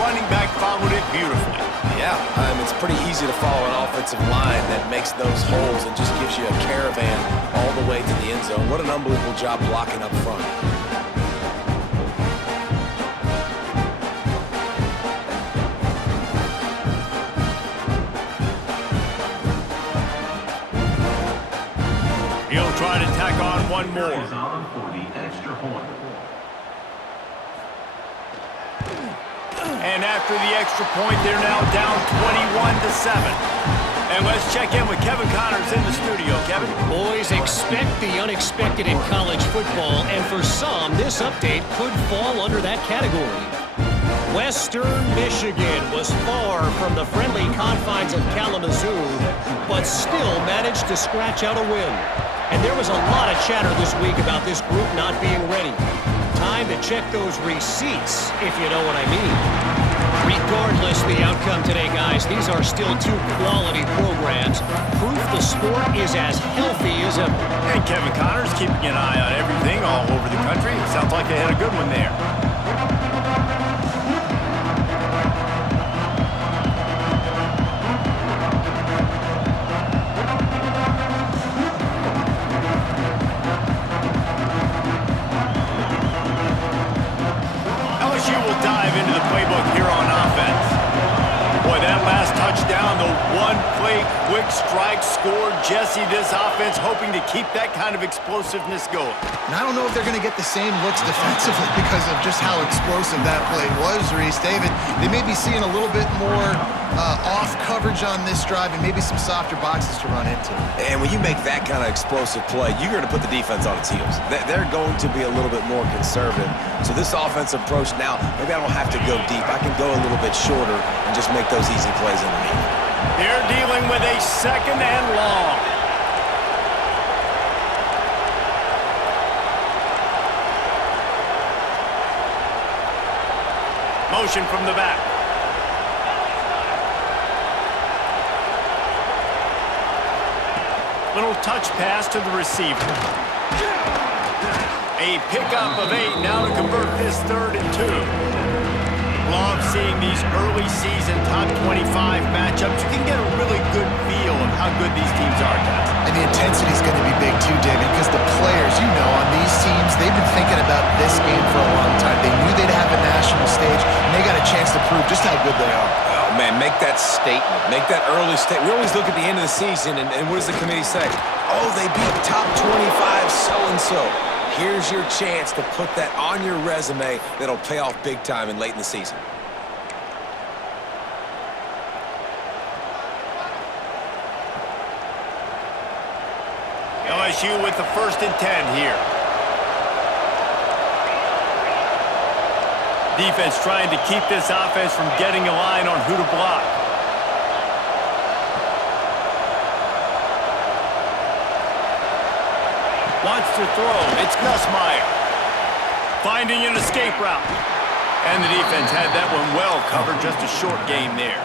running back followed it beautifully. Yeah, it's pretty easy to follow an offensive line that makes those holes and just gives you a caravan all the way to the end zone. What an unbelievable job blocking up front. He'll try to tack on one more. And after the extra point, they're now down 21-7. And let's check in with Kevin Connors in the studio. Kevin? Boys, expect the unexpected in college football, and for some, this update could fall under that category. Western Michigan was far from the friendly confines of Kalamazoo, but still managed to scratch out a win. And there was a lot of chatter this week about this group not being ready. Time to check those receipts, if you know what I mean. Regardless the outcome today, guys, these are still two quality programs. Proof the sport is as healthy as ever. And Kevin Connors keeping an eye on everything all over the country. Sounds like they had a good one there. LSU will dive into the playbook here on offense. Boy, that last touchdown, the one-play quick strike scored. Jesse, this offense hoping to keep that kind of explosiveness going. And I don't know if they're going to get the same looks defensively because of just how explosive that play was, Reese. David, they may be seeing a little bit more off coverage on this drive and maybe some softer boxes to run into. And when you make that kind of explosive play, you're going to put the defense on its heels. They're going to be a little bit more conservative. So this offensive approach now, maybe I don't have to go deep. I can go a little bit shorter and just make those easy plays underneath. They're dealing with a second and long. Motion from the back. Little touch pass to the receiver. A pickup of 8 now to convert this 3rd and 2. Love seeing these early season top 25 matchups. You can get a really good feel of how good these teams are, guys. And the intensity is going to be big too, David, because the players, you know, on these teams, they've been thinking about this game for a long time. They knew they'd have a national stage, and they got a chance to prove just how good they are. Oh, man, make that statement. Make that early statement. We always look at the end of the season, and what does the committee say? Oh, they beat top 25 so-and-so. Here's your chance to put that on your resume that'll pay off big time and late in the season. LSU with the 1st and 10 here. Defense trying to keep this offense from getting a line on who to block. Wants to throw. It's Nussmeier. Finding an escape route. And the defense had that one well covered. Just a short game there.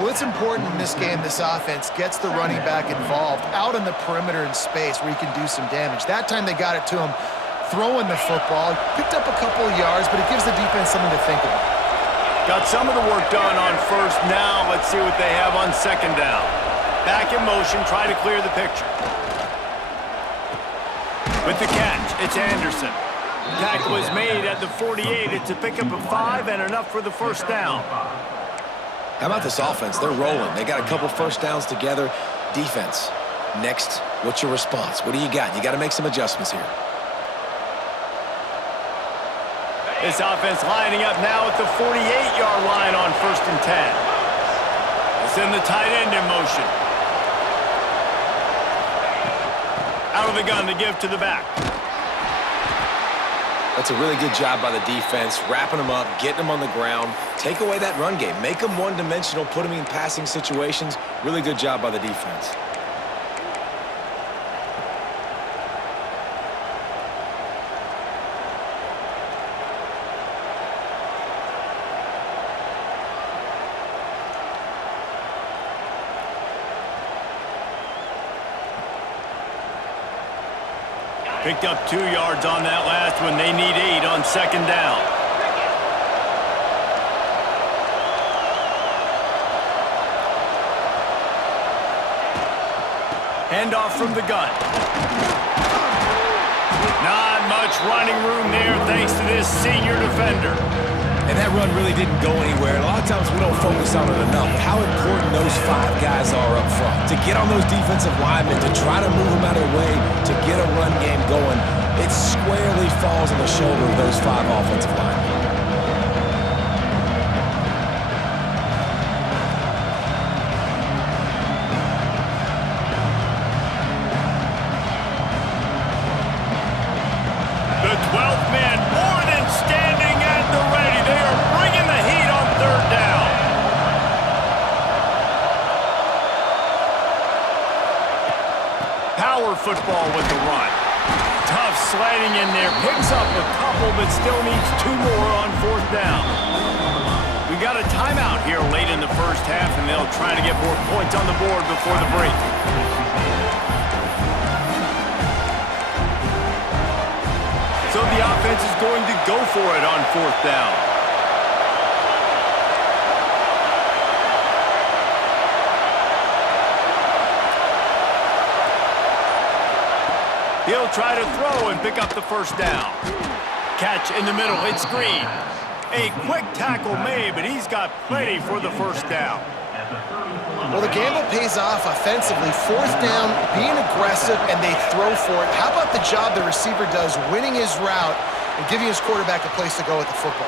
Well, it's important in this game this offense gets the running back involved out on the perimeter in space where he can do some damage. That time they got it to him throwing the football. Picked up a couple of yards, but it gives the defense something to think about. Got some of the work done on 1st. Now let's see what they have on 2nd down. Back in motion, try to clear the picture. With the catch, it's Anderson. Tackle is made at the 48. It's a pickup of 5 and enough for the 1st down. How about this offense? They're rolling. They got a couple 1st downs together. Defense, next, what's your response? What do you got? You got to make some adjustments here. This offense lining up now at the 48-yard line on 1st and 10. It's in the tight end in motion. Out of the gun to give to the back. That's a really good job by the defense, wrapping them up, getting them on the ground. Take away that run game. Make them one-dimensional, put them in passing situations. Really good job by the defense. Picked up 2 yards on that last one. They need 8 on 2nd down. Handoff from the gun. Not much running room there thanks to this senior defender. And that run really didn't go anywhere. A lot of times we don't focus on it enough. How important those 5 guys are up front. To get on those defensive linemen, to try to move them out of the way, to get a run game going, it squarely falls on the shoulder of those 5 offensive linemen. The 12th man more than standing at the ready. They are bringing the heat on 3rd down. Power football with the run. Tough sliding in there. Picks up a couple, but still needs 2 more on 4th down. We got a timeout here late in the first half, and they'll try to get more points on the board before the break. So the offense is going to go for it on 4th down. He'll try to throw and pick up the 1st down. Catch in the middle, it's Green. A quick tackle made, but he's got plenty for the 1st down. Well, the gamble pays off offensively. 4th down, being aggressive, and they throw for it. How about the job the receiver does winning his route and giving his quarterback a place to go with the football?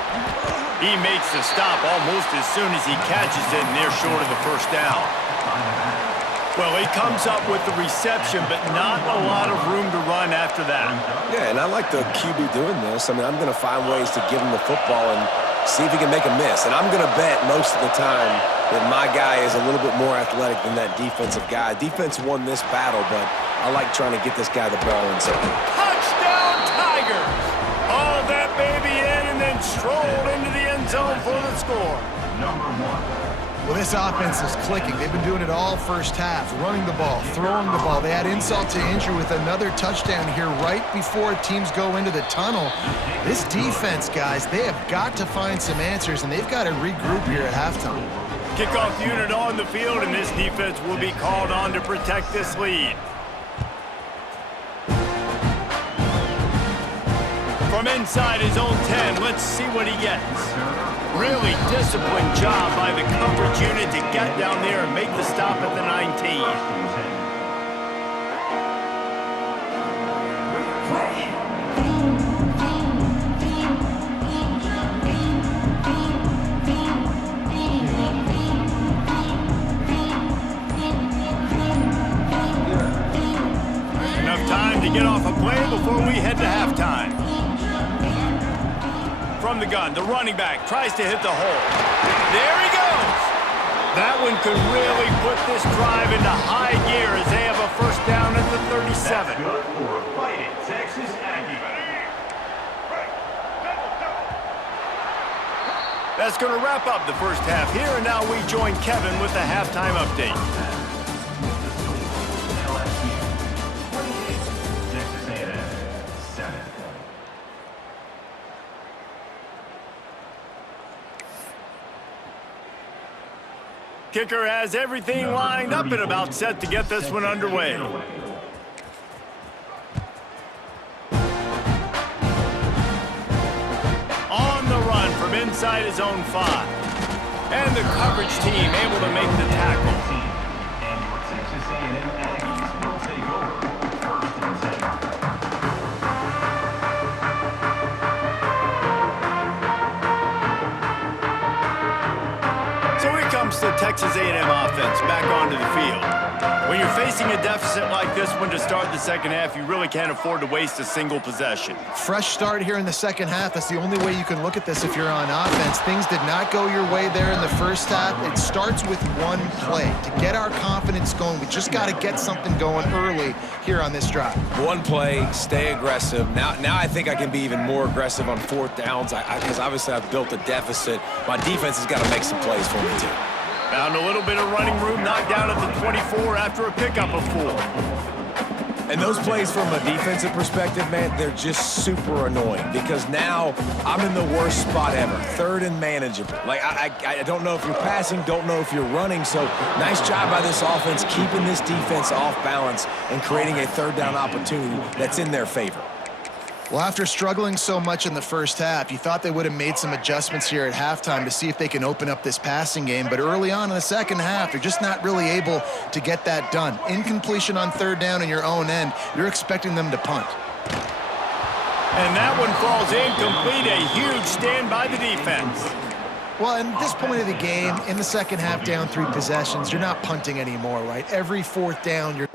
He makes the stop almost as soon as he catches it, and they're short of the 1st down. Well, he comes up with the reception, but not a lot of room to run after that. Yeah, and I like the QB doing this. I mean, I'm going to find ways to give him the football and see if he can make a miss. And I'm going to bet most of the time that my guy is a little bit more athletic than that defensive guy. Defense won this battle, but I like trying to get this guy the ball inside. Touchdown, Tigers! Hauled that baby in and then strolled into the end zone for the score. Well, this offense is clicking. They've been doing it all first half, running the ball, throwing the ball. They had insult to injury with another touchdown here right before teams go into the tunnel. This defense, guys, they have got to find some answers, and they've got to regroup here at halftime. Kickoff unit on the field, and this defense will be called on to protect this lead. From inside his own 10, let's see what he gets. Really disciplined job by the coverage unit to get down there and make the stop at the 19. Enough time to get off a play before we head to halftime. From the gun, the running back tries to hit the hole. There he goes! That one could really put this drive into high gear as they have a 1st down at the 37. That's good for a fighting Texas Aggie. That's going to wrap up the first half here, and now we join Kevin with the halftime update. Texas A&M 7. Kicker has everything lined up and about set to get this one underway. On the run from inside his own 5. And the coverage team able to make the tackle. And your Texas A&M Aggies will take over 1st and 10. So here comes the Texas A&M offense back onto the field. When you're facing a deficit like this one to start the second half, you really can't afford to waste a single possession. Fresh start here in the second half. That's the only way you can look at this if you're on offense. Things did not go your way there in the first half. It starts with one play. To get our confidence going, we just got to get something going early here on this drive. One play, stay aggressive. Now I think I can be even more aggressive on 4th downs because obviously I've built a deficit. My defense has got to make some plays for me too. Found a little bit of running room, knocked down at the 24 after a pickup of 4. And those plays from a defensive perspective, man, they're just super annoying because now I'm in the worst spot ever, third and manageable. Like, I don't know if you're passing, don't know if you're running, so nice job by this offense keeping this defense off balance and creating a third down opportunity that's in their favor. Well, after struggling so much in the first half, you thought they would have made some adjustments here at halftime to see if they can open up this passing game. But early on in the second half, they're just not really able to get that done. Incompletion on third down in your own end, you're expecting them to punt. And that one falls incomplete. A huge stand by the defense. Well, at this point of the game, in the second half, down 3 possessions, you're not punting anymore, right? Every fourth down, you're...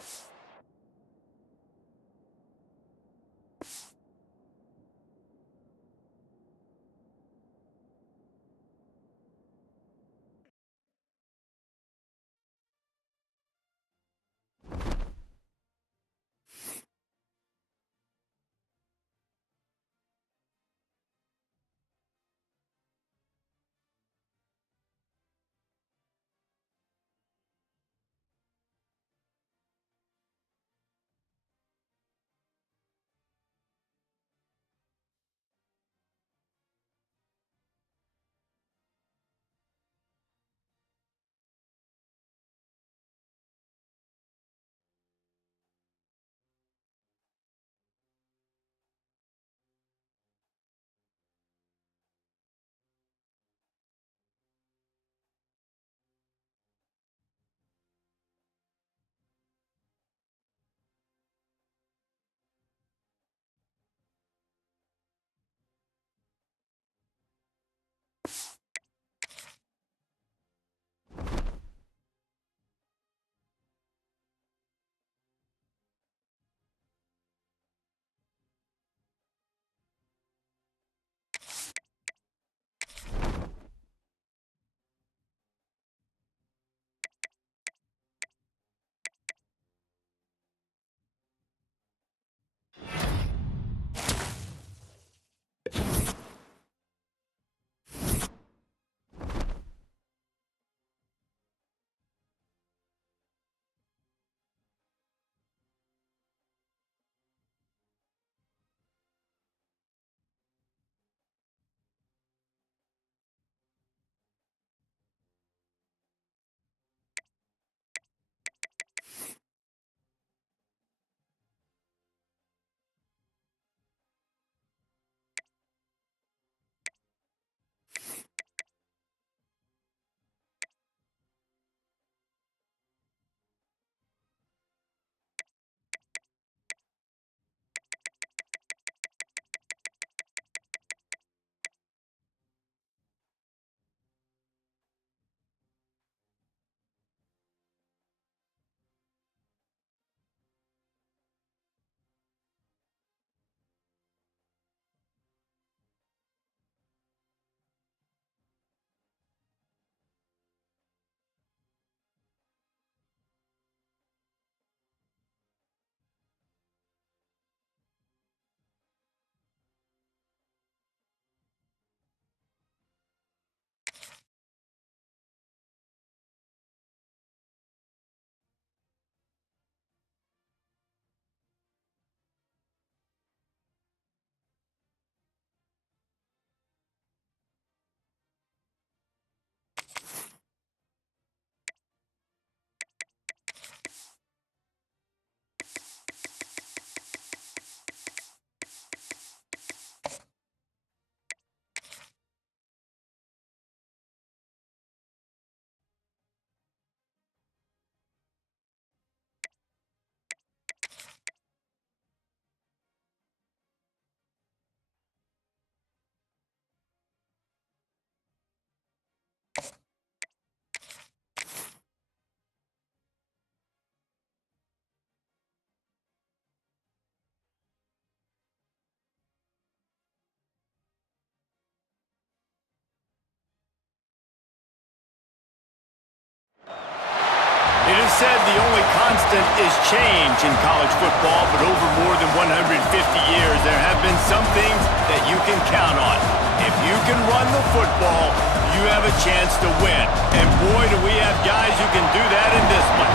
It is said the only constant is change in college football, but over more than 150 years, there have been some things that you can count on. If you can run the football, you have a chance to win. And boy, do we have guys who can do that in this one.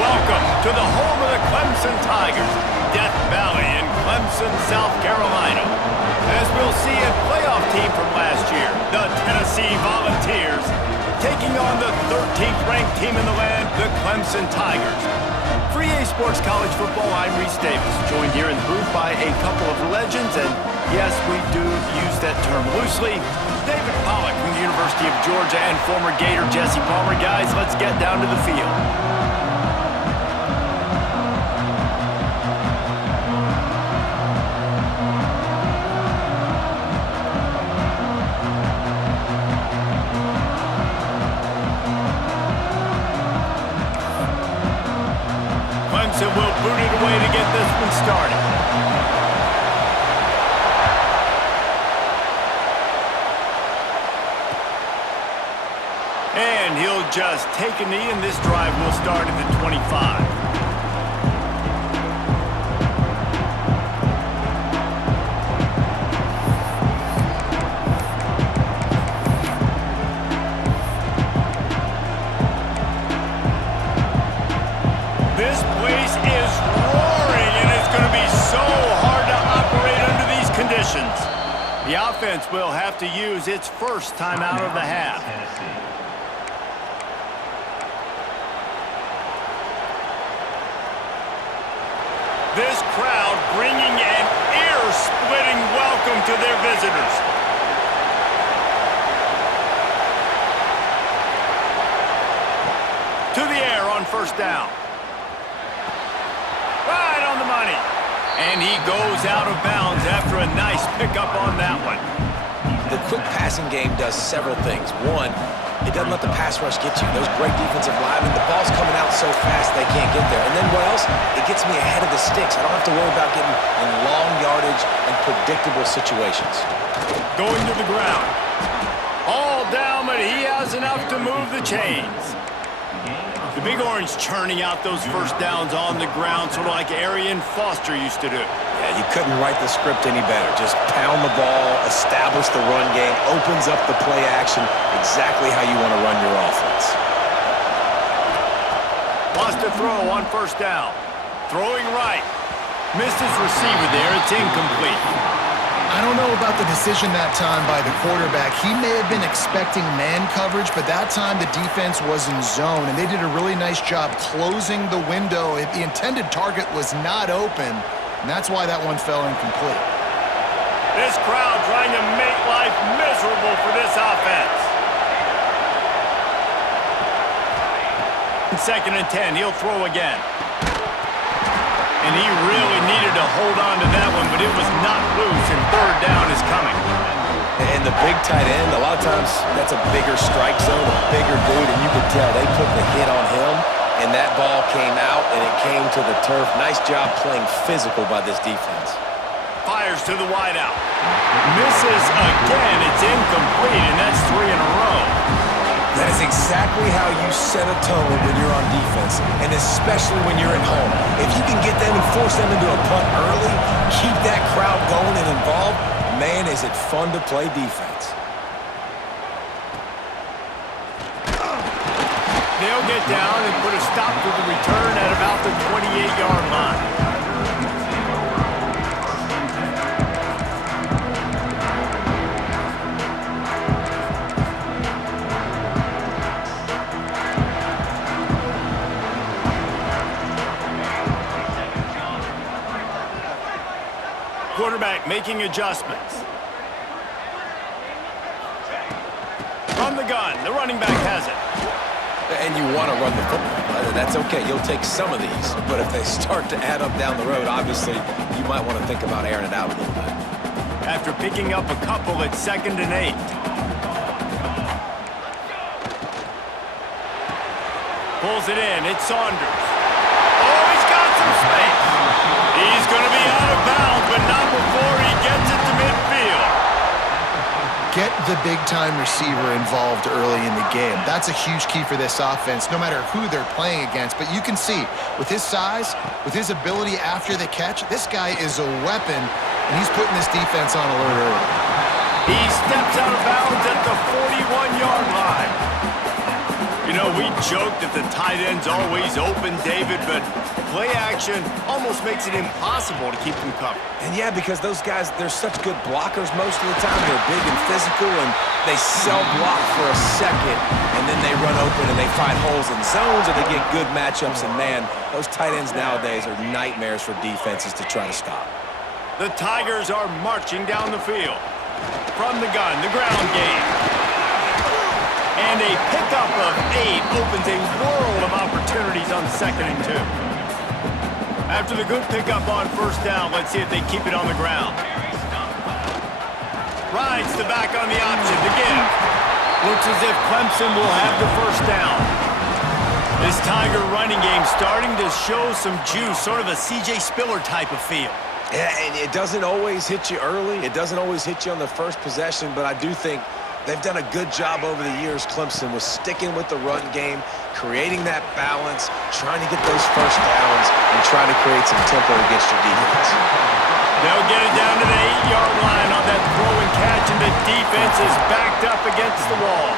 Welcome to the home of the Clemson Tigers, Death Valley in Clemson, South Carolina. As we'll see, a playoff team from last year, the Tennessee Volunteers, taking on the 13th ranked team in the land, the Clemson Tigers. For EA Sports College Football, I'm Reese Davis, joined here in the booth by a couple of legends, and yes, we do use that term loosely. David Pollack from the University of Georgia and former Gator Jesse Palmer. Guys, let's get down to the field. Clemson will boot it away to get this one started. And he'll just take a knee, and this drive will start at the 25. This place is roaring, and it's going to be so hard to operate under these conditions. The offense will have to use its first timeout of the half. This crowd bringing an ear-splitting welcome to their visitors. To the air on first down. Right on the money. And he goes out of bounds after a nice pickup on that one. The quick passing game does several things. One, it doesn't let the pass rush get you. Those great defensive linemen, the ball's coming out so fast they can't get there. And then what else? It gets me ahead of the sticks. I don't have to worry about getting in long yardage and predictable situations. Going to the ground. All down, but he has enough to move the chains. The Big Orange churning out those first downs on the ground, sort of like Arian Foster used to do. Yeah, you couldn't write the script any better. Just pound the ball, establish the run game, opens up the play action, exactly how you want to run your offense. Lost a throw on first down. Throwing right. Missed his receiver there. It's incomplete. I don't know about the decision that time by the quarterback. He may have been expecting man coverage, but that time the defense was in zone, and they did a really nice job closing the window. The intended target was not open, and that's why that one fell incomplete. This crowd trying to make life miserable for this offense. Second and 10, he'll throw again. And he really needed to hold on to that one, but it was not loose, and third down is coming. And the big tight end, a lot of times that's a bigger strike zone, a bigger dude, and you could tell they put the hit on him, and that ball came out, and it came to the turf. Nice job playing physical by this defense. Fires to the wideout. Misses again. It's incomplete, and that's 3 in a row. That is exactly how you set a tone when you're on defense, and especially when you're at home. If you can get them and force them into a punt early, keep that crowd going and involved, man, is it fun to play defense. They'll get down and put a stop to the return at about the 28-yard line. Quarterback making adjustments. From the gun, the running back has it. And you want to run the football. That's okay. You'll take some of these. But if they start to add up down the road, obviously, you might want to think about airing it out a little bit. After picking up a couple at 2nd and 8. Pulls it in. It's Saunders. Oh, he's got some space. He's going to be out of bounds, but not before he gets it to midfield. Get the big-time receiver involved early in the game. That's a huge key for this offense, no matter who they're playing against. But you can see, with his size, with his ability after the catch, this guy is a weapon, and he's putting this defense on alert early. He steps out of bounds at the 41-yard line. You know, we joke that the tight end's always open, David, but play action almost makes it impossible to keep them covered. And yeah, because those guys, they're such good blockers most of the time. They're big and physical, and they cell block for a second, and then they run open and they find holes in zones, or they get good matchups. And man, those tight ends nowadays are nightmares for defenses to try to stop. The Tigers are marching down the field. From the gun, the ground game. And a pickup of 8 opens a world of opportunities on 2nd and 2. After the good pickup on 1st down, let's see if they keep it on the ground. Rides the back on the option to give. Looks as if Clemson will have the 1st down. This Tiger running game starting to show some juice, sort of a C.J. Spiller type of feel. Yeah, and it doesn't always hit you early. It doesn't always hit you on the first possession, but I do think they've done a good job over the years, Clemson, with sticking with the run game, creating that balance, trying to get those 1st downs, and trying to create some tempo against your defense. They'll get it down to the 8-yard line on that throw and catch, and the defense is backed up against the wall.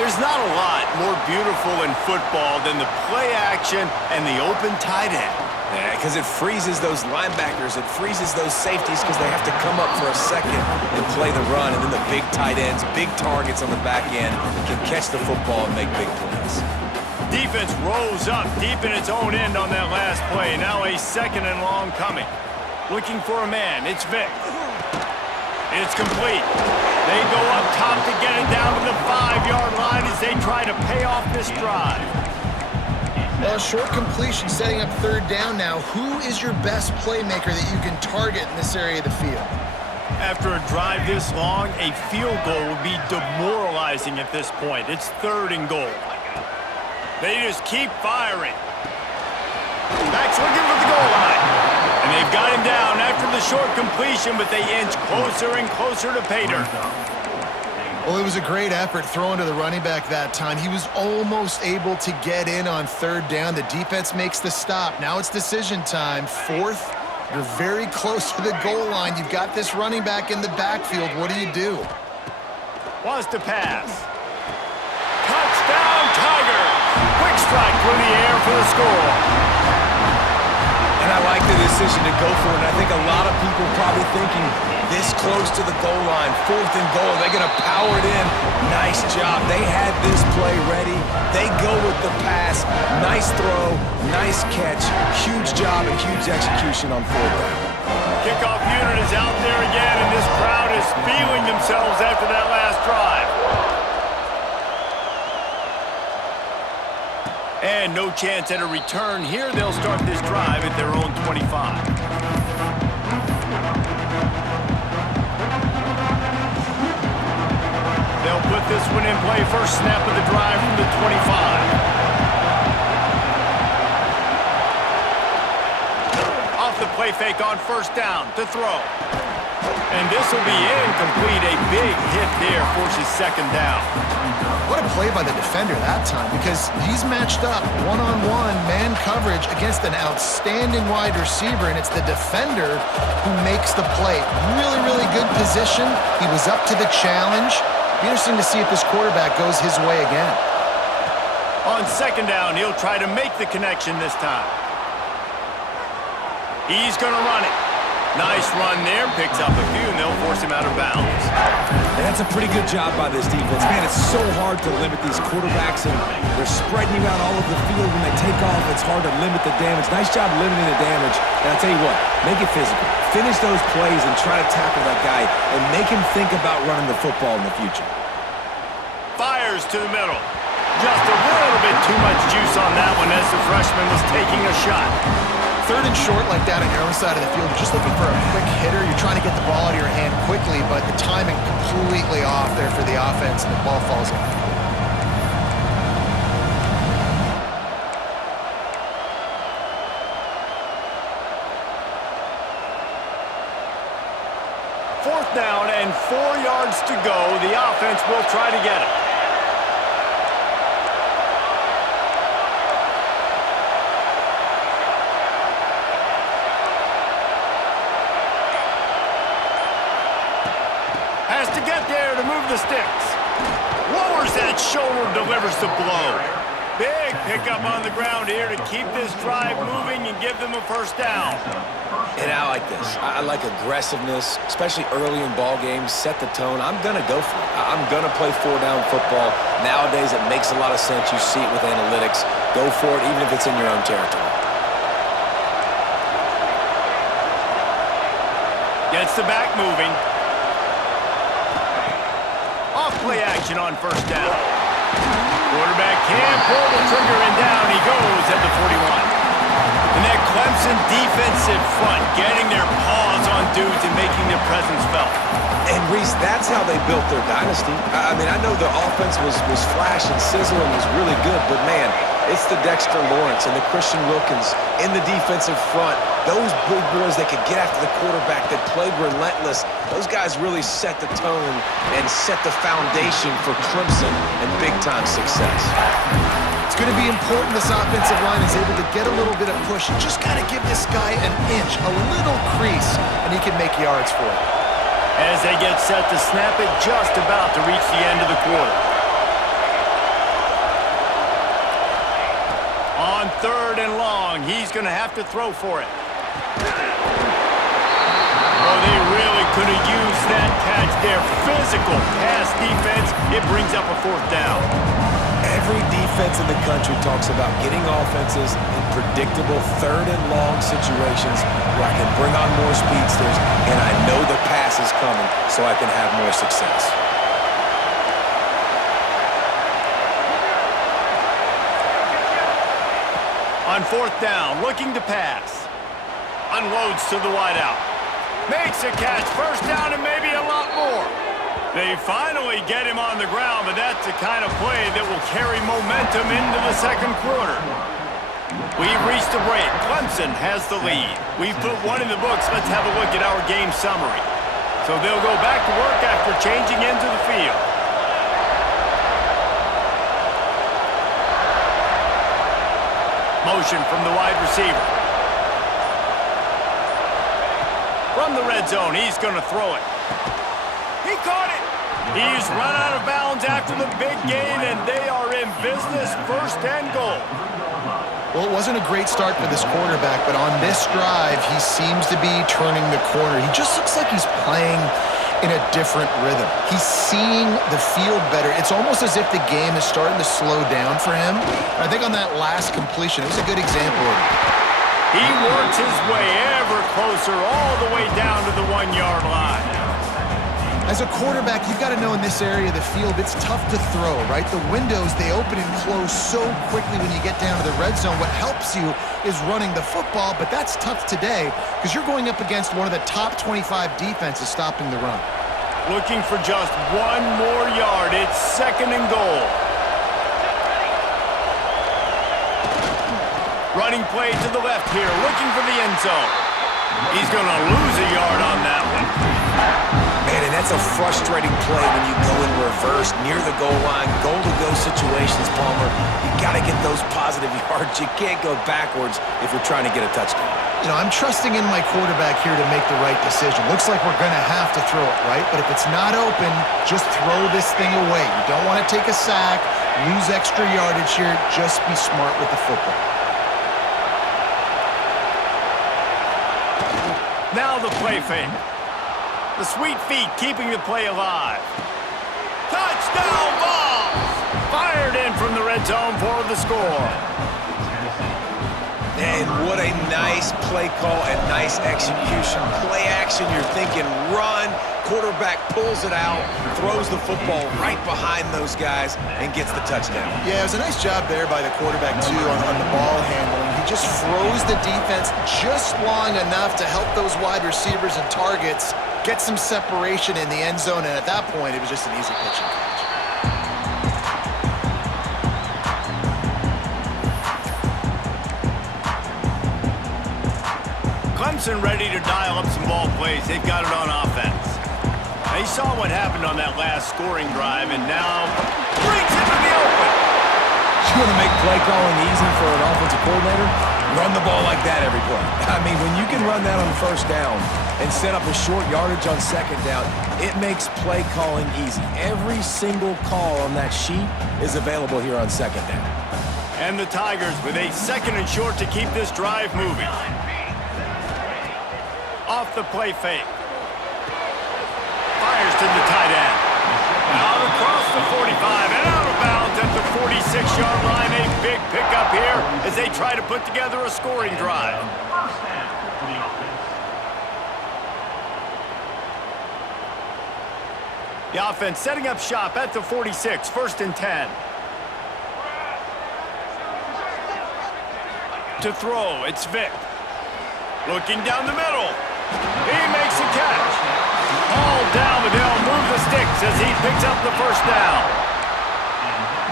There's not a lot more beautiful in football than the play action and the open tight end. Yeah, because it freezes those linebackers. It freezes those safeties because they have to come up for a second and play the run. And then the big tight ends, big targets on the back end can catch the football and make big plays. Defense rose up deep in its own end on that last play. Now a 2nd and long coming. Looking for a man. It's Vick. It's complete. They go up top to get it down to the 5-yard line as they try to pay off this drive. Well, a short completion setting up 3rd down now. Who is your best playmaker that you can target in this area of the field? After a drive this long, a field goal would be demoralizing at this point. It's 3rd and goal. They just keep firing. Back's looking for the goal line. And they've got him down after the short completion, but they inch closer and closer to pay dirt. Well, it was a great effort throwing to the running back that time. He was almost able to get in on 3rd down. The defense makes the stop. Now it's decision time. 4th, you're very close to the goal line. You've got this running back in the backfield. What do? Wants to pass. Touchdown, Tigers! Quick strike through the air for the score. And I like the decision to go for it. And I think a lot of people probably thinking this close to the goal line, 4th and goal, they're going to power it in. Nice job. They had this play ready. They go with the pass. Nice throw, nice catch. Huge job and huge execution on 4th down. Kickoff unit is out there again, and this crowd is feeling themselves after that last drive. And no chance at a return here. They'll start this drive at their own 25. They'll put this one in play. First snap of the drive from the 25. Off the play fake on 1st down to throw. And this will be incomplete. A big hit there forces 2nd down. What a play by the defender that time, because he's matched up one-on-one man coverage against an outstanding wide receiver, and it's the defender who makes the play. Really, really good position. He was up to the challenge. Be interesting to see if this quarterback goes his way again. On 2nd down, he'll try to make the connection this time. He's going to run it. Nice run there, picks up a few, and they'll force him out of bounds. And that's a pretty good job by this defense. Man, it's so hard to limit these quarterbacks, and they're spreading you out all over the field. When they take off, it's hard to limit the damage. Nice job limiting the damage. And I'll tell you what, make it physical. Finish those plays and try to tackle that guy and make him think about running the football in the future. Fires to the middle. Just a little bit too much juice on that one as the freshman was taking a shot. 3rd and short like that on your own side of the field, you're just looking for a quick hitter. You're trying to get the ball out of your hand quickly, but the timing completely off there for the offense, and the ball falls in. 4th down and 4 yards to go. The offense will try to get it. Has to get there to move the sticks. Lowers that shoulder, delivers the blow. Big pickup on the ground here to keep this drive moving and give them a first down. And I like this. I like aggressiveness, especially early in ball games. Set the tone. I'm going to go for it. I'm going to play four-down football. Nowadays, it makes a lot of sense. You see it with analytics. Go for it, even if it's in your own territory. Gets the back moving. Off play action on first down. Quarterback can't pull the trigger, and down he goes at the 41. And that Clemson defensive front getting their paws on dudes and making their presence felt. And, Reese, that's how they built their dynasty. I mean, I know their offense was flash and sizzle and was really good, but, man, it's the Dexter Lawrence and the Christian Wilkins in the defensive front. Those big boys that could get after the quarterback, that played relentless, those guys really set the tone and set the foundation for Clemson and big-time success. It's going to be important this offensive line is able to get a little bit of push. You just got to give this guy an inch, a little crease, and he can make yards for it. As they get set to snap it, just about to reach the end of the quarter. On 3rd and long, he's going to have to throw for it. Oh, they really could have used that catch there. Physical pass defense. It brings up a 4th down. Every defense in the country talks about getting offenses in predictable 3rd and long situations where I can bring on more speedsters and I know the pass is coming so I can have more success. On 4th down, looking to pass. Unloads to the wideout. Makes a catch. First down and maybe a lot more. They finally get him on the ground, but that's the kind of play that will carry momentum into the 2nd quarter. We've reached the break. Clemson has the lead. We've put one in the books. Let's have a look at our game summary. So they'll go back to work after changing into the field. Motion from the wide receiver. From the red zone, he's going to throw it. He caught it. He's run out of bounds after the big gain, and they are in business, 1st and goal. Well, it wasn't a great start for this quarterback, but on this drive, he seems to be turning the corner. He just looks like he's playing in a different rhythm. He's seeing the field better. It's almost as if the game is starting to slow down for him. I think on that last completion, it was a good example of it. He works his way ever closer all the way down to the 1-yard line. As a quarterback, you've got to know in this area of the field, it's tough to throw, right? The windows, they open and close so quickly when you get down to the red zone. What helps you is running the football, but that's tough today because you're going up against one of the top 25 defenses stopping the run. Looking for just 1 more yard. It's 2nd and goal. Running play to the left here, looking for the end zone. He's going to lose a yard on that one. Man, and that's a frustrating play when you go in reverse near the goal line, goal-to-go situations, Palmer. You got to get those positive yards. You can't go backwards if you're trying to get a touchdown. You know, I'm trusting in my quarterback here to make the right decision. Looks like we're going to have to throw it, right? But if it's not open, just throw this thing away. You don't want to take a sack, lose extra yardage here. Just be smart with the football. Now the play fake. The sweet feet keeping the play alive. Touchdown Vols! Fired in from the red zone for the score. And what a nice play call and nice execution. Play action, you're thinking run. Quarterback pulls it out, throws the football right behind those guys, and gets the touchdown. Yeah, it was a nice job there by the quarterback, too, on the ball handling. He just froze the defense just long enough to help those wide receivers and targets get some separation in the end zone, and at that point, it was just an easy pitch and catch. Clemson ready to dial up some ball plays. They've got it on offense. They saw what happened on that last scoring drive, and now brings it to the open. You want to make play calling easy for an offensive coordinator? Run the ball like that every play. I mean, when you can run that on first down and set up a short yardage on second down, it makes play calling easy. Every single call on that sheet is available here on second down. And the Tigers with a 2nd and short to keep this drive moving. Off the play fake. Fires to the tight end. Out across the 45 and out of bounds at the 46-yard line. A big pickup here as they try to put together a scoring drive. First down for the offense. The offense setting up shop at the 46, 1st and 10. To throw, it's Vick. Looking down the middle. He makes a catch. All down, but they'll move the sticks as he picks up the 1st down.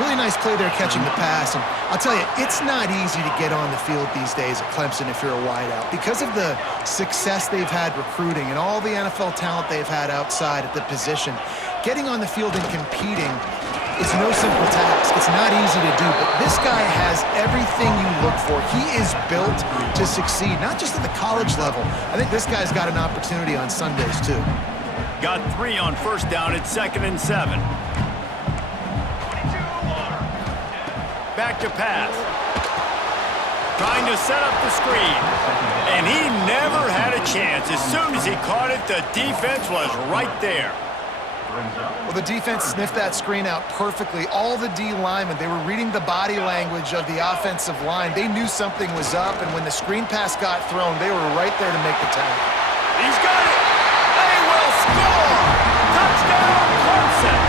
Really nice play there catching the pass. And I'll tell you, it's not easy to get on the field these days at Clemson if you're a wideout. Because of the success they've had recruiting and all the NFL talent they've had outside at the position, getting on the field and competing is no simple task. It's not easy to do, but this guy has everything you look for. He is built to succeed, not just at the college level. I think this guy's got an opportunity on Sundays, too. Got 3 on 1st down at 2nd and 7. Back to pass. Trying to set up the screen. And he never had a chance. As soon as he caught it, the defense was right there. Well, the defense sniffed that screen out perfectly. All the D linemen, they were reading the body language of the offensive line. They knew something was up, and when the screen pass got thrown, they were right there to make the tackle. He's got it. They will score. Touchdown, Clemson.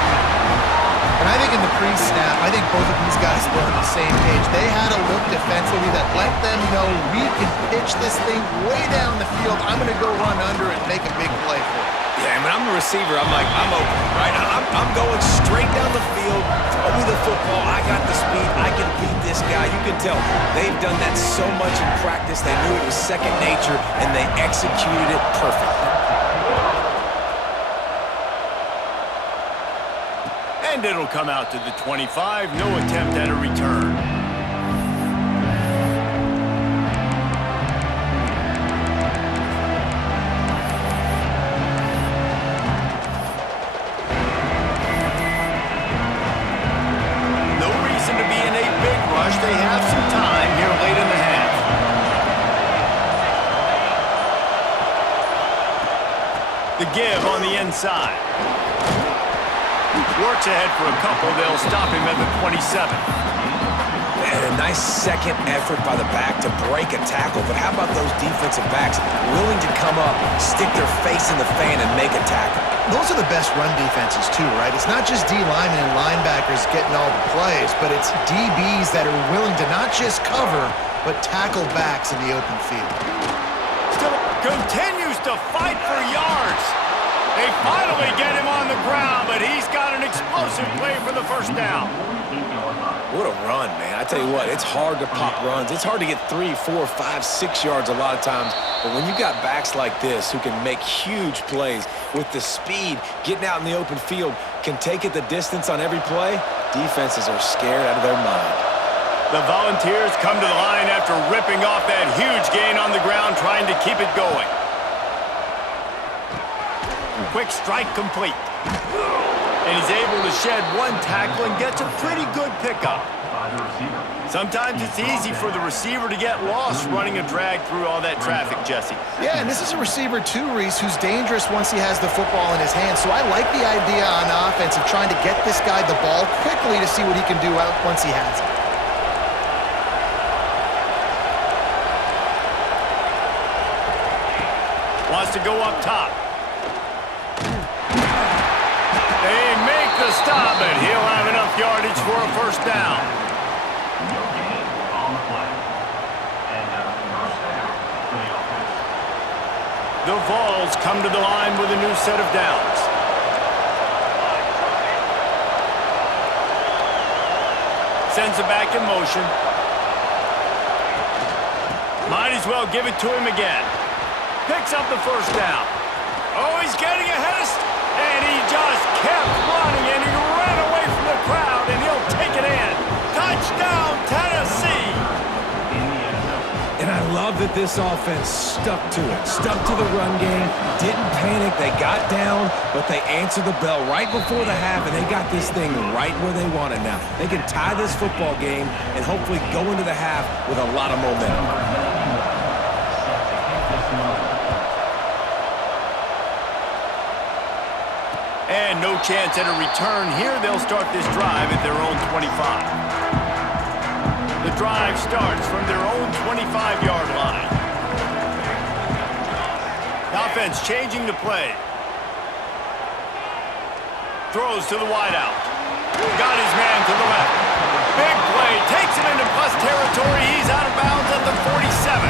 And I think in the pre-snap, I think both of these guys were on the same page. They had a look defensively that let them know we can pitch this thing way down the field. I'm going to go run under and make a big play for it. Yeah, when I'm a receiver, I'm like, I'm open, right? I'm going straight down the field, throw me the football, I got the speed, I can beat this guy. You can tell they've done that so much in practice, they knew it was second nature, and they executed it perfectly. And it'll come out to the 25, no attempt at a return. They have some time here late in the half. The give on the inside. Works ahead for a couple. They'll stop him at the 27. And a nice second effort by the back to break a tackle. But how about those defensive backs willing to come up, stick their face in the fan, and make a tackle? Those are the best run defenses, too, right? It's not just D linemen and linebackers getting all the plays, but it's DBs that are willing to not just cover, but tackle backs in the open field. Still continues to fight for yards. They finally get him on the ground, but he's got an explosive play for the 1st down. What a run, man. I tell you what, it's hard to pop runs. It's hard to get 3, 4, 5, 6 yards a lot of times. But when you got backs like this who can make huge plays with the speed, getting out in the open field, can take it the distance on every play, defenses are scared out of their mind. The Volunteers come to the line after ripping off that huge gain on the ground, trying to keep it going. Quick strike complete. And he's able to shed one tackle and gets a pretty good pickup. Sometimes it's easy for the receiver to get lost running a drag through all that traffic, Jesse. Yeah, and this is a receiver too, Reese, who's dangerous once he has the football in his hands. So I like the idea on offense of trying to get this guy the ball quickly to see what he can do once he has it. Wants to go up top. They make the stop, but he'll have enough yardage for a 1st down. No gain on the play. And 1st down for the offense. The Vols come to the line with a new set of downs. Sends it back in motion. Might as well give it to him again. Picks up the 1st down. Oh, he's getting ahead of... And he just kept running, and he ran away from the crowd, and he'll take it in. Touchdown, Tennessee! And love that this offense stuck to it, stuck to the run game, didn't panic. They got down, but they answered the bell right before the half, and they got this thing right where they want it now. They can tie this football game and hopefully go into the half with a lot of momentum. And no chance at a return here. They'll start this drive at their own 25. The drive starts from their own 25-yard line. The offense changing the play. Throws to the wideout. Got his man to the left. Big play. Takes him into plus territory. He's out of bounds at the 47.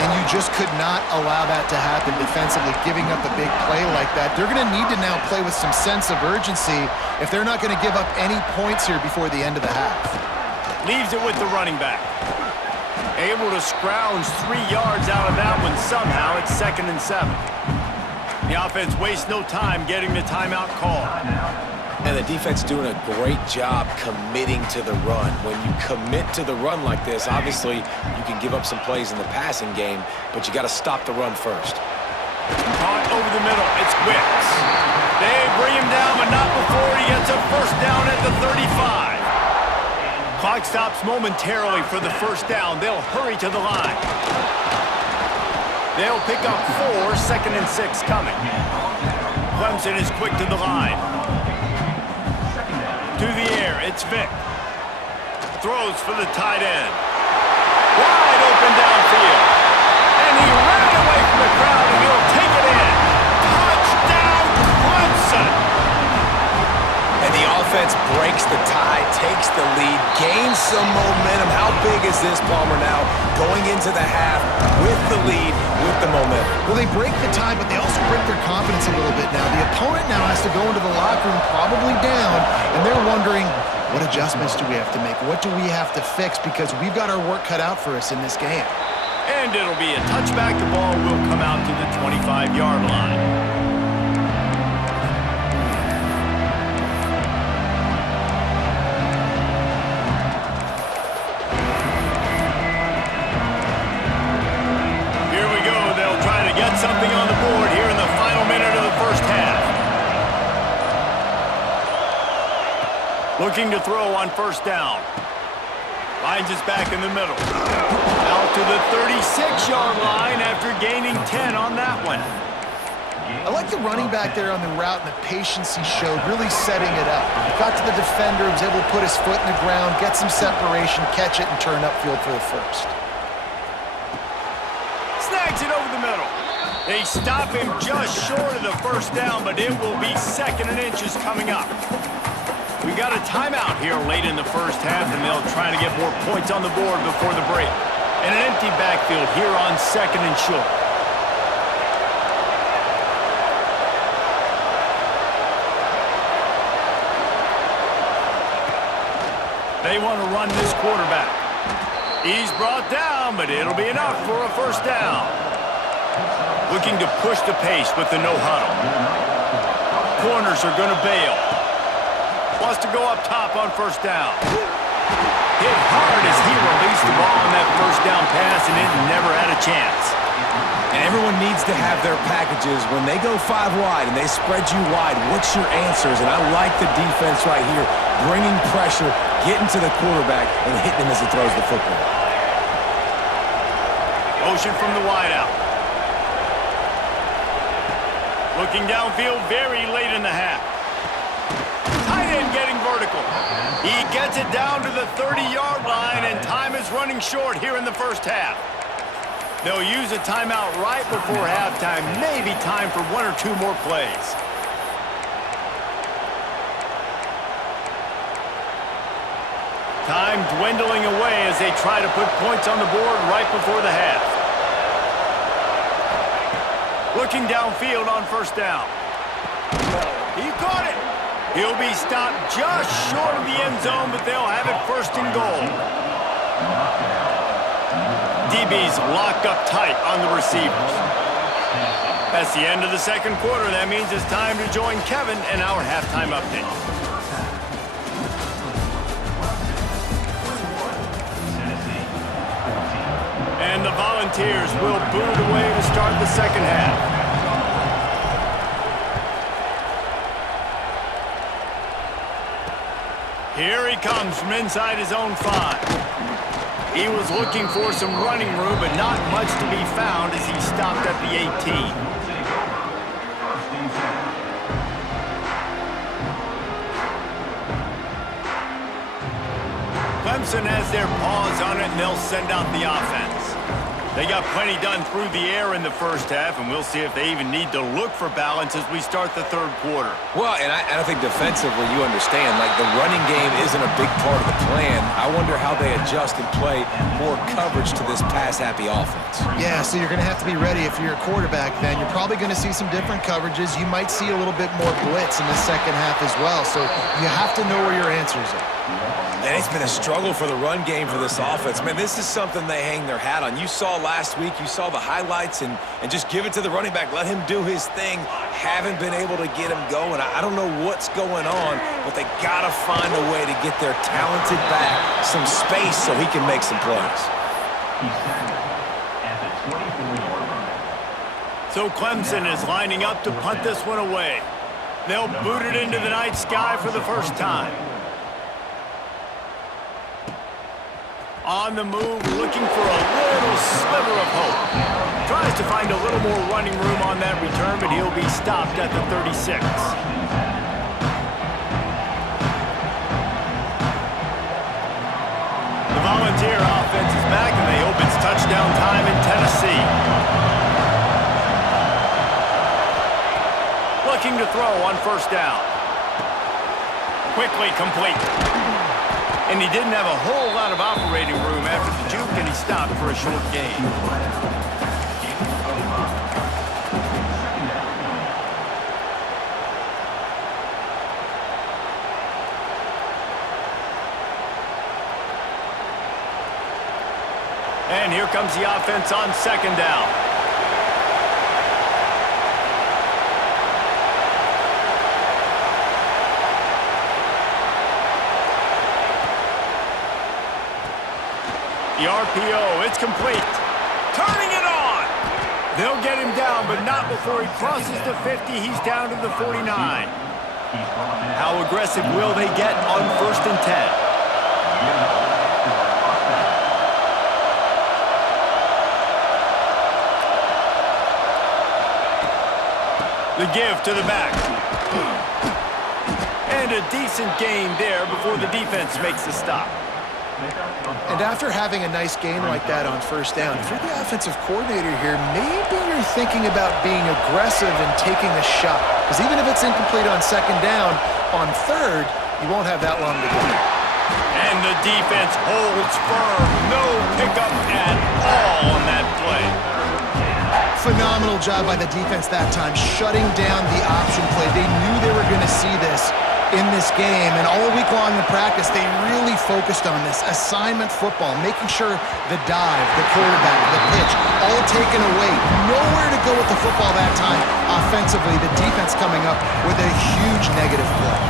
And you just could not allow that to happen defensively, giving up a big play like that. They're going to need to now play with some sense of urgency if they're not going to give up any points here before the end of the half. Leaves it with the running back. Able to scrounge 3 yards out of that one somehow. It's 2nd and 7. The offense wastes no time getting the timeout call. And the defense doing a great job committing to the run. When you commit to the run like this, obviously you can give up some plays in the passing game, but you got to stop the run first. Caught over the middle. It's Wicks. They bring him down, but not before he gets a first down at the 35. Clock stops momentarily for the first down. They'll hurry to the line. They'll pick up 4, 2nd and 6 coming. Clemson is quick to the line. To the air, it's Vick. Throws for the tight end. Wide open downfield. And he ran away from the crowd, and he'll take it in. Touchdown, Clemson! And the offense breaks the tie, takes the lead, gains some momentum. How big is this, Palmer, now? Going into the half with the lead, with the momentum. Well, they break the tie, but they also break their confidence a little bit now. The opponent now has to go into the locker room probably down, and they're wondering, what adjustments do we have to make? What do we have to fix? Because we've got our work cut out for us in this game. And it'll be a touchback. The ball will come out to the 25-yard line. Something on the board here in the final minute of the first half. Looking to throw on first down. Finds his back in the middle. Out to the 36-yard line after gaining 10 on that one. I like the running back there on the route and the patience he showed, really setting it up. Got to the defender, was able to put his foot in the ground, get some separation, catch it, and turn upfield for the first. Snags it over the middle. They stop him just short of the first down, but it will be 2nd and inches coming up. We got a timeout here late in the first half, and they'll try to get more points on the board before the break. And an empty backfield here on 2nd and short. They want to run this quarterback. He's brought down, but it'll be enough for a first down. Looking to push the pace with the no-huddle. Corners are going to bail. Wants to go up top on first down. Hit hard as he released the ball on that first down pass, and it never had a chance. And everyone needs to have their packages. When they go 5 wide and they spread you wide, what's your answers? And I like the defense right here, bringing pressure, getting to the quarterback, and hitting him as he throws the football. Motion from the wideout. Looking downfield very late in the half. Tight end getting vertical. He gets it down to the 30-yard line, and time is running short here in the first half. They'll use a timeout right before halftime. Maybe time for 1 or 2 more plays. Time dwindling away as they try to put points on the board right before the half. Looking downfield on first down. He caught it. He'll be stopped just short of the end zone, but they'll have it 1st and goal. DB's locked up tight on the receivers. That's the end of the second quarter. That means it's time to join Kevin in our halftime update. And Volunteers will boot it away to start the second half. Here he comes from inside his own 5. He was looking for some running room, but not much to be found as he stopped at the 18. Clemson has their paws on it, and they'll send out the offense. They got plenty done through the air in the first half, and we'll see if they even need to look for balance as we start the third quarter. Well, and I think defensively, you understand, like the running game isn't a big part of the plan. I wonder how they adjust and play more coverage to this pass-happy offense. Yeah, so you're going to have to be ready if you're a quarterback then. You're probably going to see some different coverages. You might see a little bit more blitz in the second half as well, so you have to know where your answers are. And it's been a struggle for the run game for this offense. Man, this is something they hang their hat on. You saw last week, you saw the highlights, and just give it to the running back. Let him do his thing. Haven't been able to get him going. I don't know what's going on, but they got to find a way to get their talented back some space so he can make some plays. So Clemson is lining up to punt this one away. They'll boot it into the night sky for the first time. On the move, looking for a little sliver of hope. Tries to find a little more running room on that return, but he'll be stopped at the 36. The Volunteer offense is back, and they hope it's touchdown time in Tennessee. Looking to throw on first down. Quickly complete. And he didn't have a whole lot of operating room after the juke, and he stopped for a short gain. And here comes the offense on second down. The RPO, it's complete. Turning it on. They'll get him down, but not before he crosses the 50. He's down to the 49. How aggressive will they get on 1st and 10? The give to the back. And a decent gain there before the defense makes the stop. And after having a nice game like that on first down, if you're the offensive coordinator here, maybe you're thinking about being aggressive and taking a shot. Because even if it's incomplete on second down, on third, you won't have that long to go. And the defense holds firm. No pickup at all on that play. Phenomenal job by the defense that time, shutting down the option play. They knew they were going to see this in this game, and all week long in practice, they really focused on this assignment football, making sure the dive, the quarterback, the pitch, all taken away. Nowhere to go with the football that time. Offensively, the defense coming up with a huge negative play.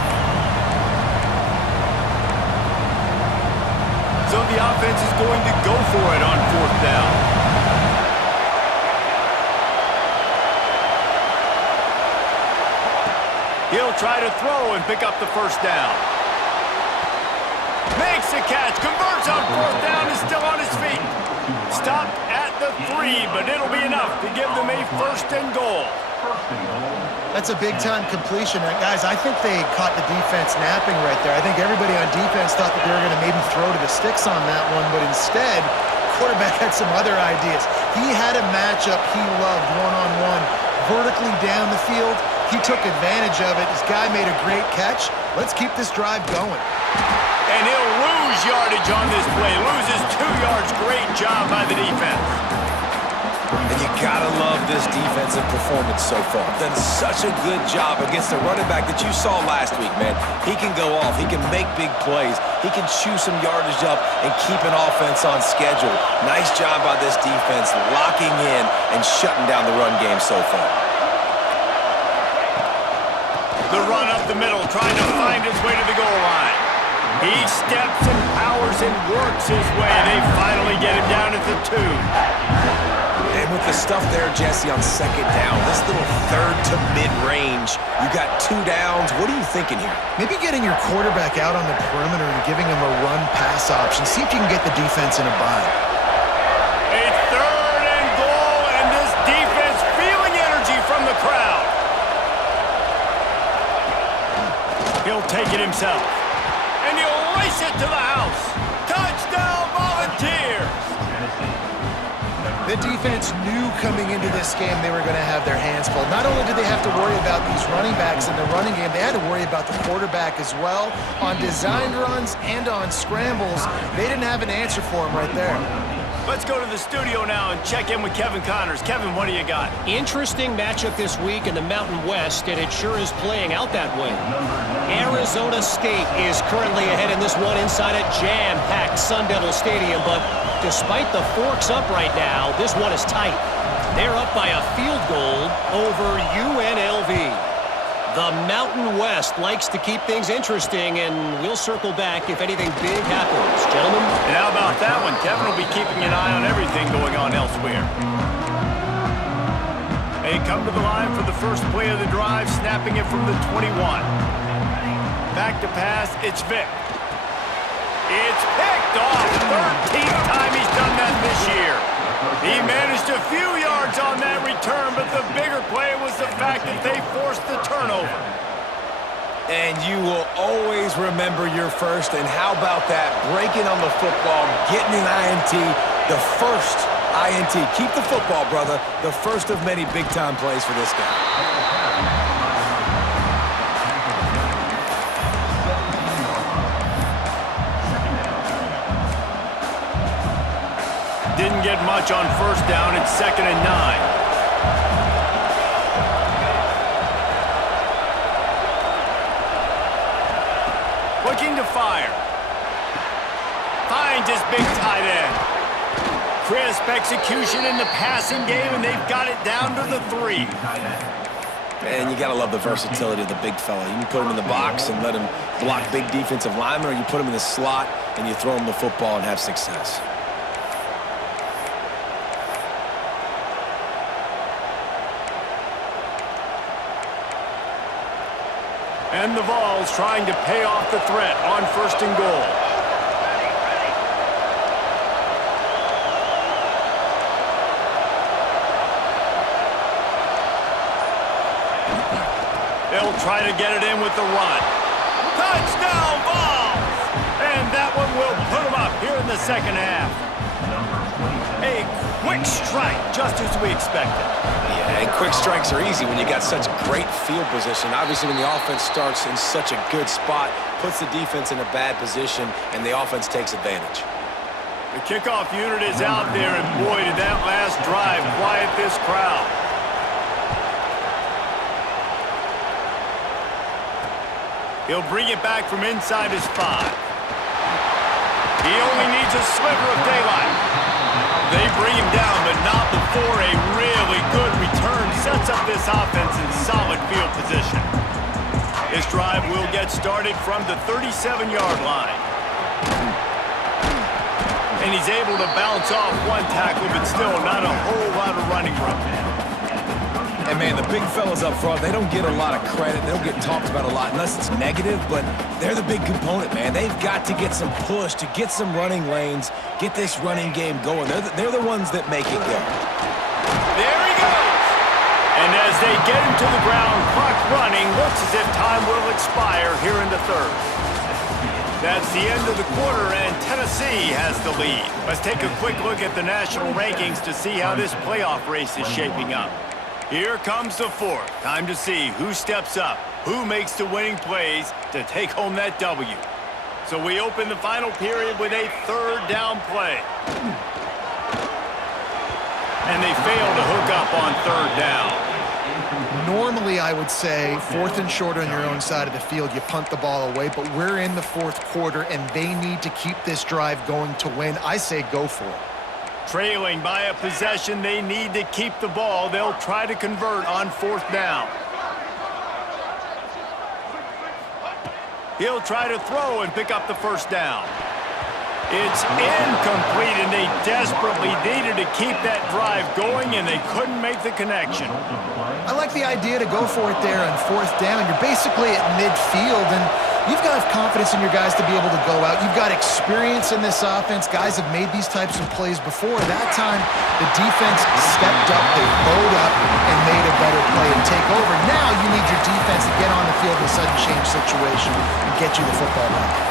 So the offense is going to go for it on 4th down. He'll try to throw and pick up the first down. Makes a catch, converts on 4th down, is still on his feet. Stopped at the 3, but it'll be enough to give them a 1st and goal. That's a big-time completion. Guys, I think they caught the defense napping right there. I think everybody on defense thought that they were going to maybe throw to the sticks on that one, but instead, quarterback had some other ideas. He had a matchup he loved one-on-one, vertically down the field. He took advantage of it. This guy made a great catch. Let's keep this drive going. And he'll lose yardage on this play. Loses 2 yards. Great job by the defense. And you gotta love this defensive performance so far. Done such a good job against the running back that you saw last week, man. He can go off. He can make big plays. He can chew some yardage up and keep an offense on schedule. Nice job by this defense locking in and shutting down the run game so far. The run up the middle, trying to find his way to the goal line. He steps and powers and works his way. They finally get him down at the 2. And with the stuff there, Jesse, on second down, this little third to mid-range, you got 2 downs. What are you thinking here? Maybe getting your quarterback out on the perimeter and giving him a run-pass option. See if you can get the defense in a bind. A 3rd and goal, and this defense feeling energy from the crowd. He'll take it himself, and he'll race it to the house. Touchdown, Volunteers! The defense knew coming into this game they were going to have their hands full. Not only did they have to worry about these running backs in the running game, they had to worry about the quarterback as well. On designed runs and on scrambles, they didn't have an answer for him right there. Let's go to the studio now and check in with Kevin Connors. Kevin, what do you got? Interesting matchup this week in the Mountain West, and it sure is playing out that way. Arizona State is currently ahead in this one inside a jam-packed Sun Devil Stadium, but despite the forks up right now, this one is tight. They're up by a field goal over UNLV. The Mountain West likes to keep things interesting, and we'll circle back if anything big happens. Gentlemen? And how about that one? Kevin will be keeping an eye on everything going on elsewhere. They come to the line for the first play of the drive, snapping it from the 21. Back to pass, it's Vic. It's picked off. 13th time he's done that this year. He managed a few yards on that return, but the bigger play was the fact that they forced the turnover. And you will always remember your first, and how about that? Breaking on the football, getting an INT, the first INT. Keep the football, brother. The first of many big-time plays for this guy. Didn't get much on first down. It's 2nd and 9. Looking to fire. Finds his big tight end. Crisp execution in the passing game, and they've got it down to the 3. Man, you got to love the versatility of the big fella. You can put him in the box and let him block big defensive linemen, or you put him in the slot and you throw him the football and have success. And the Vols trying to pay off the threat on 1st and goal. They'll try to get it in with the run. Touchdown, Vols! And that one will put them up here in the 2nd half. A quick strike, just as we expected. Yeah, and quick strikes are easy when you got such great field position. Obviously, when the offense starts in such a good spot, puts the defense in a bad position, and the offense takes advantage. The kickoff unit is out there, and boy, did that last drive quiet this crowd. He'll bring it back from inside his 5. He only needs a sliver of daylight. They bring him down, but not before a really good return sets up this offense in solid field position. This drive will get started from the 37-yard line. And he's able to bounce off one tackle, but still not a whole lot of running room. And, man, the big fellas up front, they don't get a lot of credit. They don't get talked about a lot unless it's negative, but they're the big component, man. They've got to get some push, to get some running lanes, get this running game going. They're the ones that make it go. There he goes! And as they get him to the ground, clock running, looks as if time will expire here in the 3rd. That's the end of the quarter, and Tennessee has the lead. Let's take a quick look at the national rankings to see how this playoff race is shaping up. Here comes the 4th. Time to see who steps up, who makes the winning plays to take home that W. So we open the final period with a 3rd down play. And they fail to hook up on 3rd down. Normally, I would say 4th and short on your own side of the field, you punt the ball away, but we're in the 4th quarter, and they need to keep this drive going to win. I say go for it. Trailing by a possession, they need to keep the ball. They'll try to convert on 4th down. He'll try to throw and pick up the 1st down. It's incomplete, and they desperately needed to keep that drive going, and they couldn't make the connection. I like the idea to go for it there on 4th down. You're basically at midfield, and you've got to have confidence in your guys to be able to go out. You've got experience in this offense. Guys have made these types of plays before. That time, the defense stepped up, they bowed up, and made a better play and take over. Now you need your defense to get on the field in a sudden change situation and get you the football back.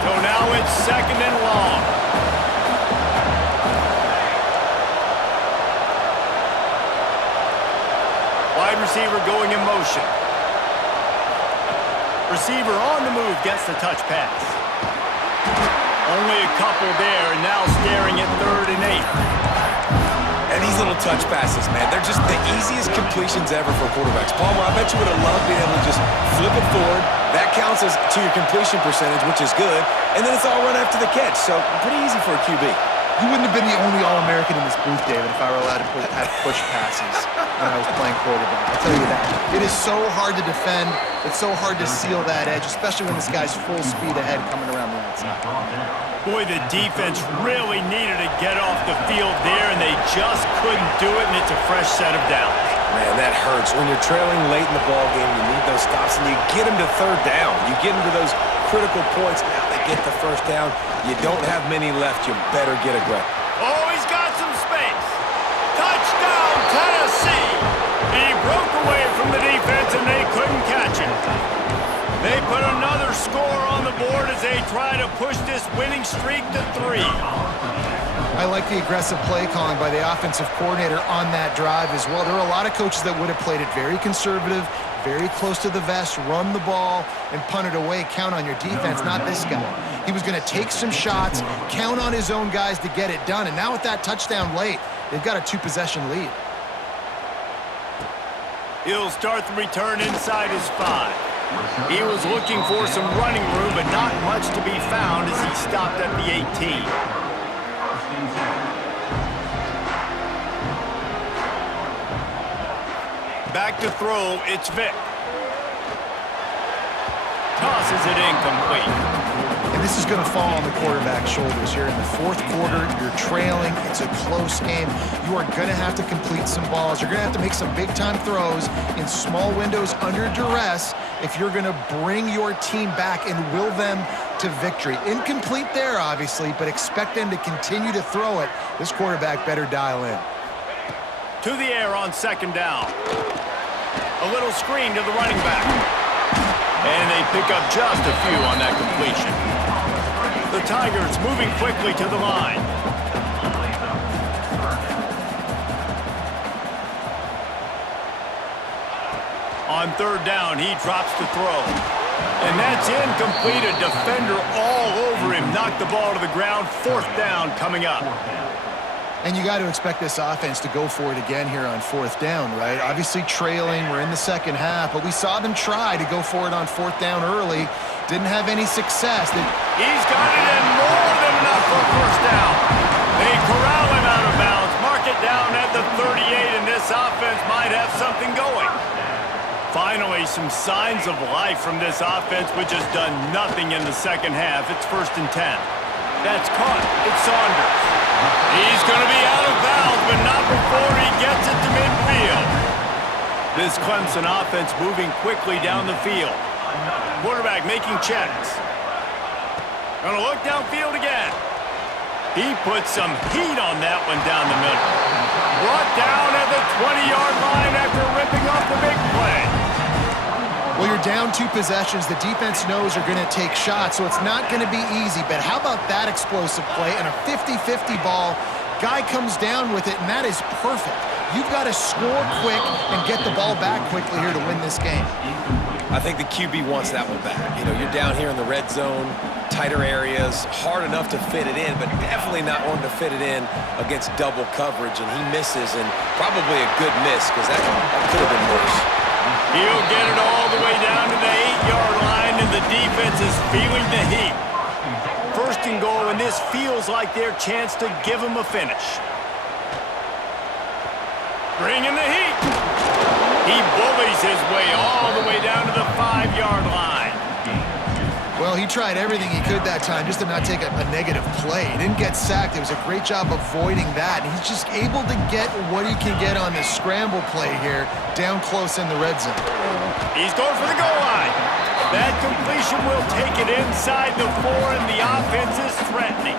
So now it's 2nd and long. Wide receiver going in motion. Receiver on the move gets the touch pass. Only a couple there, and now staring at 3rd and 8. And these little touch passes, man, they're just the easiest completions ever for quarterbacks. Palmer, I bet you would have loved being able to just flip it forward. That counts as to your completion percentage, which is good. And then it's all run after the catch, so pretty easy for a QB. You wouldn't have been the only All-American in this booth, David, if I were allowed to have push passes when I was playing quarterback. I'll tell you that. It is so hard to defend. It's so hard to seal that edge, especially when this guy's full speed ahead coming around the outside. Boy, the defense really needed to get off the field there, and they just couldn't do it, and it's a fresh set of downs. Man, that hurts. When you're trailing late in the ball game, you need those stops, and you get them to 3rd down. You get them to those critical points. Now they get the 1st down. You don't have many left. You better get aggressive. Oh, he's got some space. Touchdown, Tennessee. He broke away from the defense, and they couldn't catch him. They put another score on the board as they try to push this winning streak to 3. I like the aggressive play calling by the offensive coordinator on that drive as well. There are a lot of coaches that would have played it very conservative, very close to the vest, run the ball, and punt it away, count on your defense, not this guy. He was going to take some shots, count on his own guys to get it done, and now with that touchdown late, they've got a 2-possession lead. He'll start the return inside his 5. He was looking for some running room, but not much to be found as he stopped at the 18. Back to throw, it's Vick. Tosses it incomplete. And this is going to fall on the quarterback's shoulders here in the 4th quarter. You're trailing. It's a close game. You are going to have to complete some balls. You're going to have to make some big-time throws in small windows under duress if you're going to bring your team back and will them to victory. Incomplete there, obviously, but expect them to continue to throw it. This quarterback better dial in. To the air on 2nd down. A little screen to the running back. And they pick up just a few on that completion. The Tigers moving quickly to the line. On 3rd down, he drops to throw. And that's incomplete. A defender all over him. Knocked the ball to the ground. 4th down coming up. And you got to expect this offense to go for it again here on 4th down, right? Obviously trailing, we're in the 2nd half, but we saw them try to go for it on 4th down early. Didn't have any success. He's got it in more than enough for 1st down. They corral him out of bounds, mark it down at the 38, and this offense might have something going. Finally, some signs of life from this offense, which has done nothing in the 2nd half. It's 1st and 10. That's caught. It's Saunders. He's going to be out of bounds, but not before he gets it to midfield. This Clemson offense moving quickly down the field. Quarterback making checks. Going to look downfield again. He puts some heat on that one down the middle. Brought down at the 20-yard line after ripping off the big play. Well, you're down 2 possessions. The defense knows you're going to take shots, so it's not going to be easy. But how about that explosive play and a 50-50 ball? Guy comes down with it, and that is perfect. You've got to score quick and get the ball back quickly here to win this game. I think the QB wants that one back. You know, you're down here in the red zone, tighter areas, hard enough to fit it in, but definitely not wanting to fit it in against double coverage, and he misses, and probably a good miss because that could have been worse. He'll get it all the way down to the 8-yard line, and the defense is feeling the heat. 1st and goal, and this feels like their chance to give him a finish. Bringing the heat. He bullies his way all the way down to the 5-yard line. Well, he tried everything he could that time just to not take a negative play. He didn't get sacked. It was a great job avoiding that. And he's just able to get what he can get on this scramble play here down close in the red zone. He's going for the goal line. That completion will take it inside the 4, and the offense is threatening.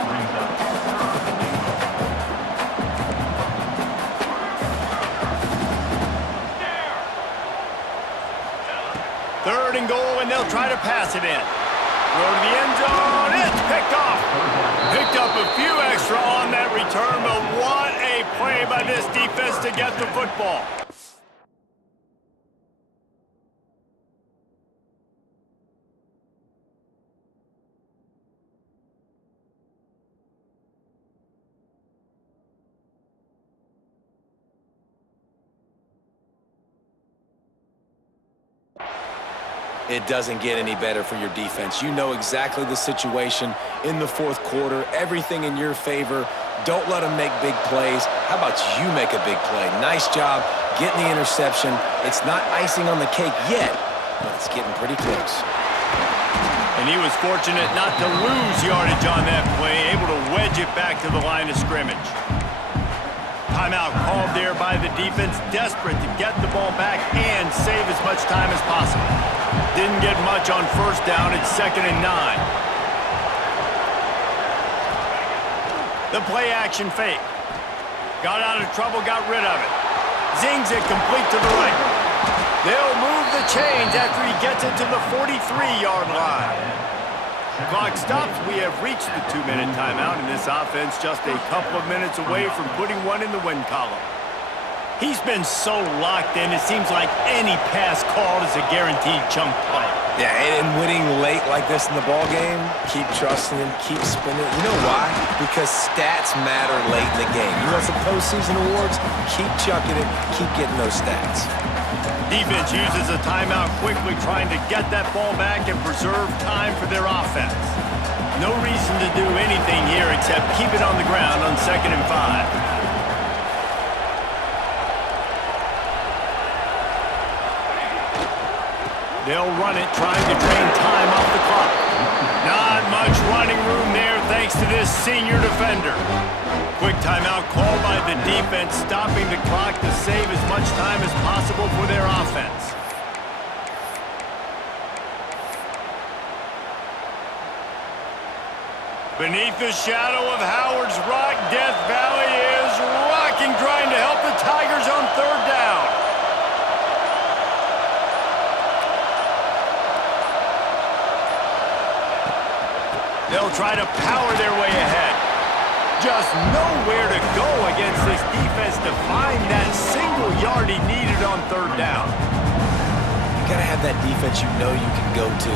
Third and goal, and they'll try to pass it in. Throw to the end zone. It's picked off. Picked up a few extra on that return, but what a play by this defense to get the football. It doesn't get any better for your defense. You know exactly the situation in the fourth quarter, everything in your favor. Don't let them make big plays. How about you make a big play? Nice job getting the interception. It's not icing on the cake yet, but it's getting pretty close. And he was fortunate not to lose yardage on that play, able to wedge it back to the line of scrimmage. Timeout called there by the defense, desperate to get the ball back and save as much time as possible. Didn't get much on first down. It's 2nd and 9. The play action fake. Got out of trouble, got rid of it. Zings it complete to the right. They'll move the chains after he gets it to the 43-yard line. Clock stops. We have reached the 2-minute timeout, and this offense just a couple of minutes away from putting one in the win column. He's been so locked in, it seems like any pass called is a guaranteed chunk play. Yeah, and winning late like this in the ball game, keep trusting him, keep spinning. You know why? Because stats matter late in the game. You want some postseason awards? Keep chucking it, keep getting those stats. Defense uses a timeout quickly, trying to get that ball back and preserve time for their offense. No reason to do anything here except keep it on the ground on 2nd and 5. They'll run it, trying to drain time off the clock. Not much running room there thanks to this senior defender. Quick timeout called by the defense, stopping the clock to save as much time as possible for their offense. Beneath the shadow of Howard's Rock, Death Valley is rocking, trying to help the Tigers on 3rd down. They'll try to power their way ahead. Just nowhere to go against this defense to find that single yard he needed on 3rd down. You gotta have that defense you know you can go to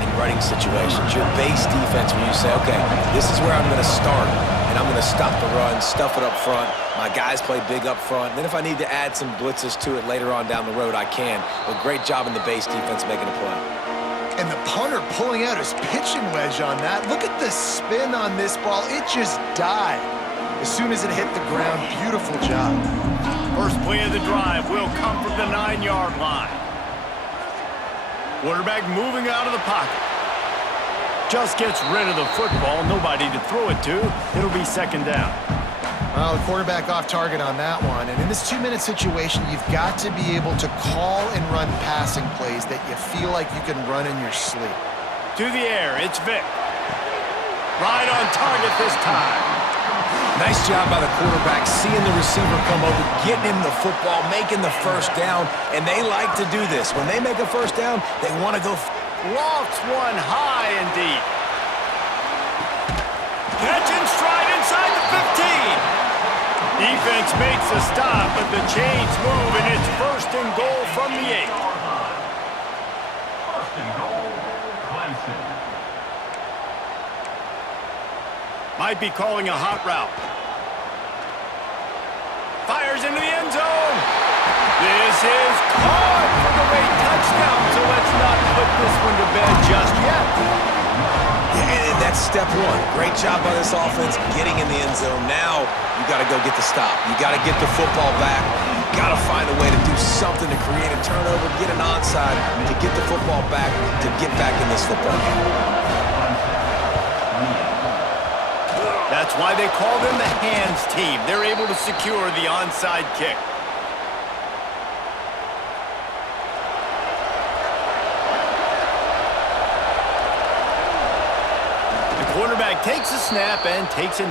in running situations. Your base defense where you say, okay, this is where I'm gonna start, and I'm gonna stop the run, stuff it up front. My guys play big up front. Then if I need to add some blitzes to it later on down the road, I can. But great job in the base defense making a play. And the punter pulling out his pitching wedge on that. Look at the spin on this ball. It just died as soon as it hit the ground. Beautiful job. First play of the drive will come from the 9-yard line. Quarterback moving out of the pocket. Just gets rid of the football. Nobody to throw it to. It'll be 2nd down. Well, the quarterback off target on that one. And in this 2-minute situation, you've got to be able to call and run passing plays that you feel like you can run in your sleep. To the air, it's Vick. Right on target this time. Nice job by the quarterback, seeing the receiver come over, getting him the football, making the 1st down, and they like to do this. When they make a 1st down, they want to go. Lofts one high and deep. Catch and stride inside the 15. Defense makes a stop, but the chains move, and it's 1st and goal from the 8. 1st and goal, Clemson. Might be calling a hot route. Fires into the end zone. This is caught for the late touchdown, so let's not put this one to bed just yet. Yeah, and that's step 1. Great job by this offense getting in the end zone. Now you got to go get the stop. You got to get the football back. You got to find a way to do something to create a turnover, get an onside, to get the football back, to get back in this football game. That's why they call them the hands team. They're able to secure the onside kick. The quarterback takes a snap and takes a knee.